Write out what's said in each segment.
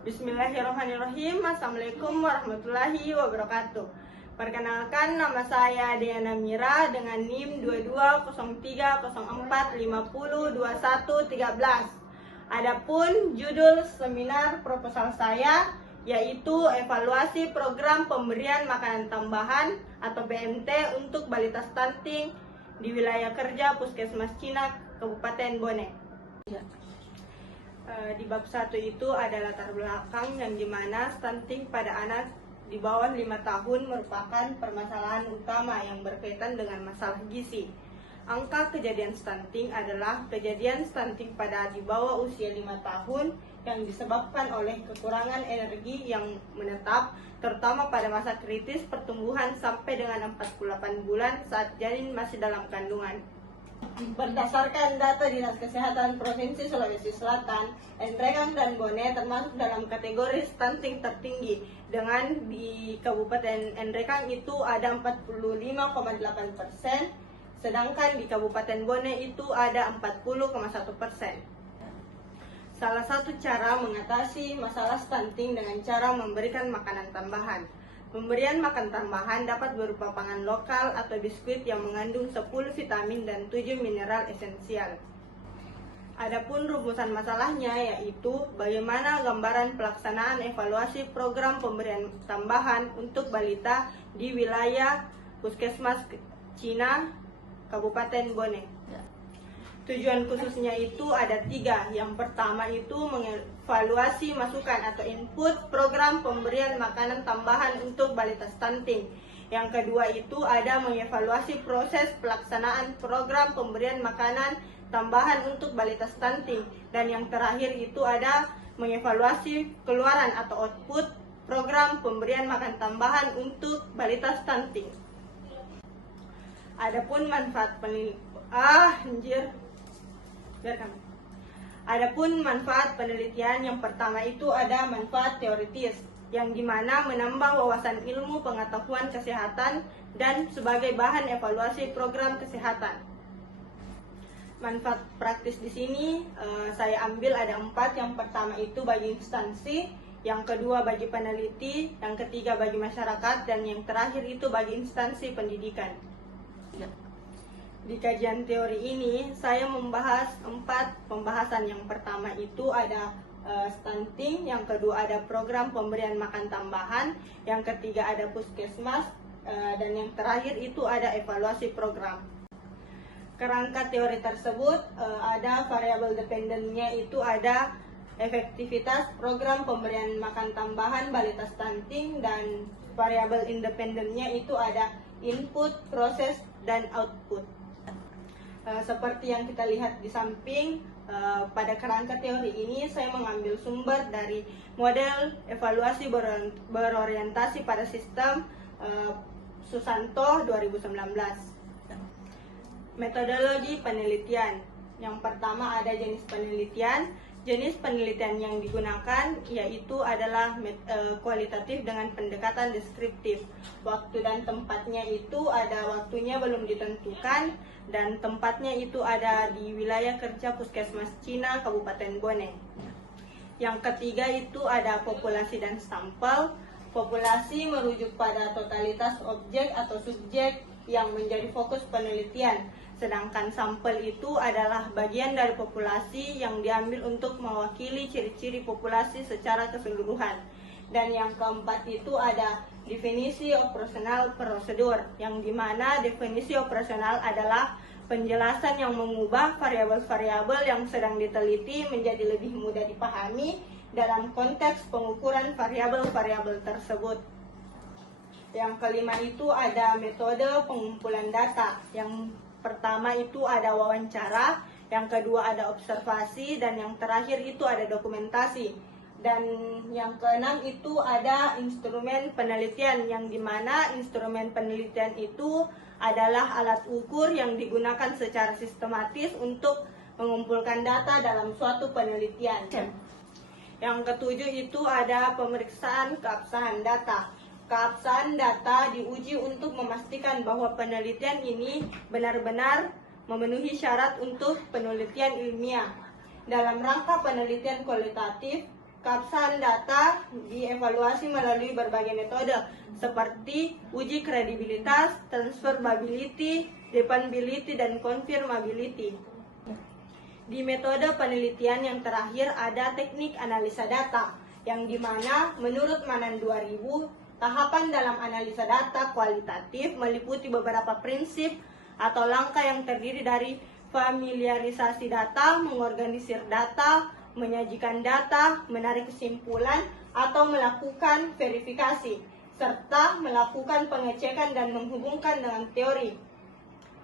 Bismillahirrahmanirrahim. Assalamualaikum warahmatullahi wabarakatuh. Perkenalkan, nama saya Diana Mira dengan NIM 220304502113. Adapun judul seminar proposal saya yaitu evaluasi program pemberian makanan tambahan atau BMT untuk balita stunting di wilayah kerja Puskesmas Cina, Kabupaten Bone. Di bab 1 itu ada latar belakang yang dimana stunting pada anak di bawah 5 tahun merupakan permasalahan utama yang berkaitan dengan masalah gizi. Angka kejadian stunting adalah kejadian stunting pada di bawah usia 5 tahun yang disebabkan oleh kekurangan energi yang menetap, terutama pada masa kritis pertumbuhan sampai dengan 48 bulan saat janin masih dalam kandungan. Berdasarkan data Dinas Kesehatan Provinsi Sulawesi Selatan, Enrekang dan Bone termasuk dalam kategori stunting tertinggi, dengan di Kabupaten Enrekang itu ada 45,8%, sedangkan di Kabupaten Bone itu ada 40,1%. Salah satu cara mengatasi masalah stunting dengan cara memberikan makanan tambahan. Pemberian makan tambahan dapat berupa pangan lokal atau biskuit yang mengandung 10 vitamin dan 7 mineral esensial. Adapun rumusan masalahnya yaitu bagaimana gambaran pelaksanaan evaluasi program pemberian tambahan untuk balita di wilayah Puskesmas Cina, Kabupaten Bone. Tujuan khususnya itu ada 3. Yang pertama itu mengevaluasi masukan atau input program pemberian makanan tambahan untuk balita stunting. Yang kedua itu ada mengevaluasi proses pelaksanaan program pemberian makanan tambahan untuk balita stunting. Dan yang terakhir itu ada mengevaluasi keluaran atau output program pemberian makan tambahan untuk balita stunting. Adapun manfaat Adapun manfaat penelitian, yang pertama itu ada manfaat teoritis, yang dimana menambah wawasan ilmu pengetahuan kesehatan dan sebagai bahan evaluasi program kesehatan. Manfaat praktis di sini saya ambil ada 4. Yang pertama itu bagi instansi, yang kedua bagi peneliti, yang ketiga bagi masyarakat, dan yang terakhir itu bagi instansi pendidikan. Di kajian teori ini, saya membahas 4 pembahasan. Yang pertama itu ada stunting, yang kedua ada program pemberian makan tambahan, yang ketiga ada puskesmas, dan yang terakhir itu ada evaluasi program. Kerangka teori tersebut ada variabel dependennya itu ada efektivitas program pemberian makan tambahan balita stunting, dan variabel independennya itu ada input, proses, dan output. Seperti yang kita lihat di samping, pada kerangka teori ini saya mengambil sumber dari model evaluasi berorientasi pada sistem Susanto 2019. Metodologi penelitian. Yang pertama ada jenis penelitian. Jenis penelitian yang digunakan yaitu adalah kualitatif dengan pendekatan deskriptif. Waktu dan tempatnya itu ada waktunya belum ditentukan, dan tempatnya itu ada di wilayah kerja Puskesmas Cina, Kabupaten Bone. Yang ketiga itu ada populasi dan sampel. Populasi merujuk pada totalitas objek atau subjek yang menjadi fokus penelitian. Sedangkan sampel itu adalah bagian dari populasi yang diambil untuk mewakili ciri-ciri populasi secara keseluruhan. Dan yang keempat itu ada definisi operasional prosedur, yang dimana definisi operasional adalah penjelasan yang mengubah variabel-variabel yang sedang diteliti menjadi lebih mudah dipahami dalam konteks pengukuran variabel-variabel tersebut. Yang kelima itu ada metode pengumpulan data. Yang pertama itu ada wawancara, yang kedua ada observasi, dan yang terakhir itu ada dokumentasi. Dan yang keenam itu ada instrumen penelitian, yang dimana instrumen penelitian itu adalah alat ukur yang digunakan secara sistematis untuk mengumpulkan data dalam suatu penelitian. Yang ketujuh itu ada pemeriksaan keabsahan data. Keabsahan data diuji untuk memastikan bahwa penelitian ini benar-benar memenuhi syarat untuk penelitian ilmiah. Dalam rangka penelitian kualitatif, Keabsahan data dievaluasi melalui berbagai metode seperti uji kredibilitas, transferability, dependability, dan confirmability. Di metode penelitian yang terakhir ada teknik analisa data, yang dimana menurut Manan 2000, tahapan dalam analisa data kualitatif meliputi beberapa prinsip atau langkah yang terdiri dari familiarisasi data, mengorganisir data, menyajikan data, menarik kesimpulan, atau melakukan verifikasi, serta melakukan pengecekan dan menghubungkan dengan teori.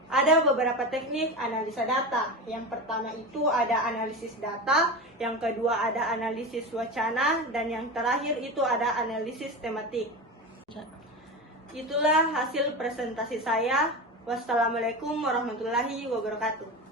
Ada beberapa teknik analisa data. Yang pertama itu ada analisis data, yang kedua ada analisis wacana, dan yang terakhir itu ada analisis tematik. Itulah hasil presentasi saya. Wassalamualaikum warahmatullahi wabarakatuh.